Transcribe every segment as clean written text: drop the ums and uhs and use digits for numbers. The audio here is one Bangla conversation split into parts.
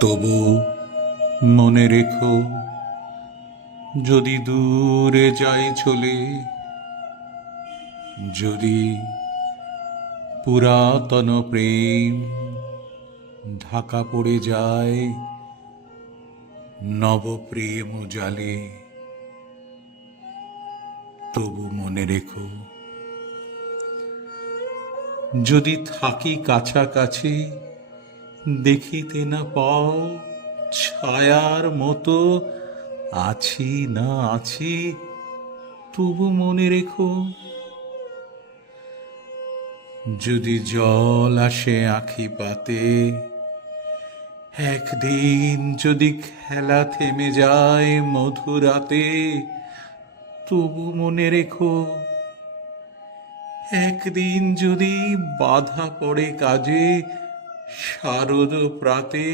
তবু মনে রেখো, যদি দূরে যাই চলে, যদি পুরাতন প্রেম ঢাকা পড়ে যায় নবপ্রেম জালে, তবু মনে রেখো, যদি থাকি কাছাকাছি দেখিতে না পাও ছায়ার মতো আছি না আছি, তবু মনে রেখো, যদি জল আসে আঁখি পাতে, একদিন যদি খেলা থেমে যায় মধুরাতে, তবু মনে রেখো, একদিন যদি বাধা পড়ে কাজে শারদ প্রাতে,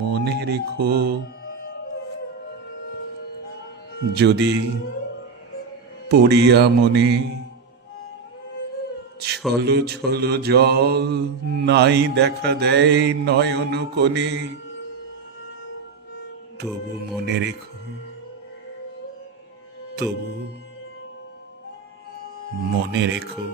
মনে রেখো, যদি পড়িয়া মনে ছলো ছলো জল নাই দেখা দেয় নয়ন কোণে, তবু মনে রেখো, তবু মনে রেখো।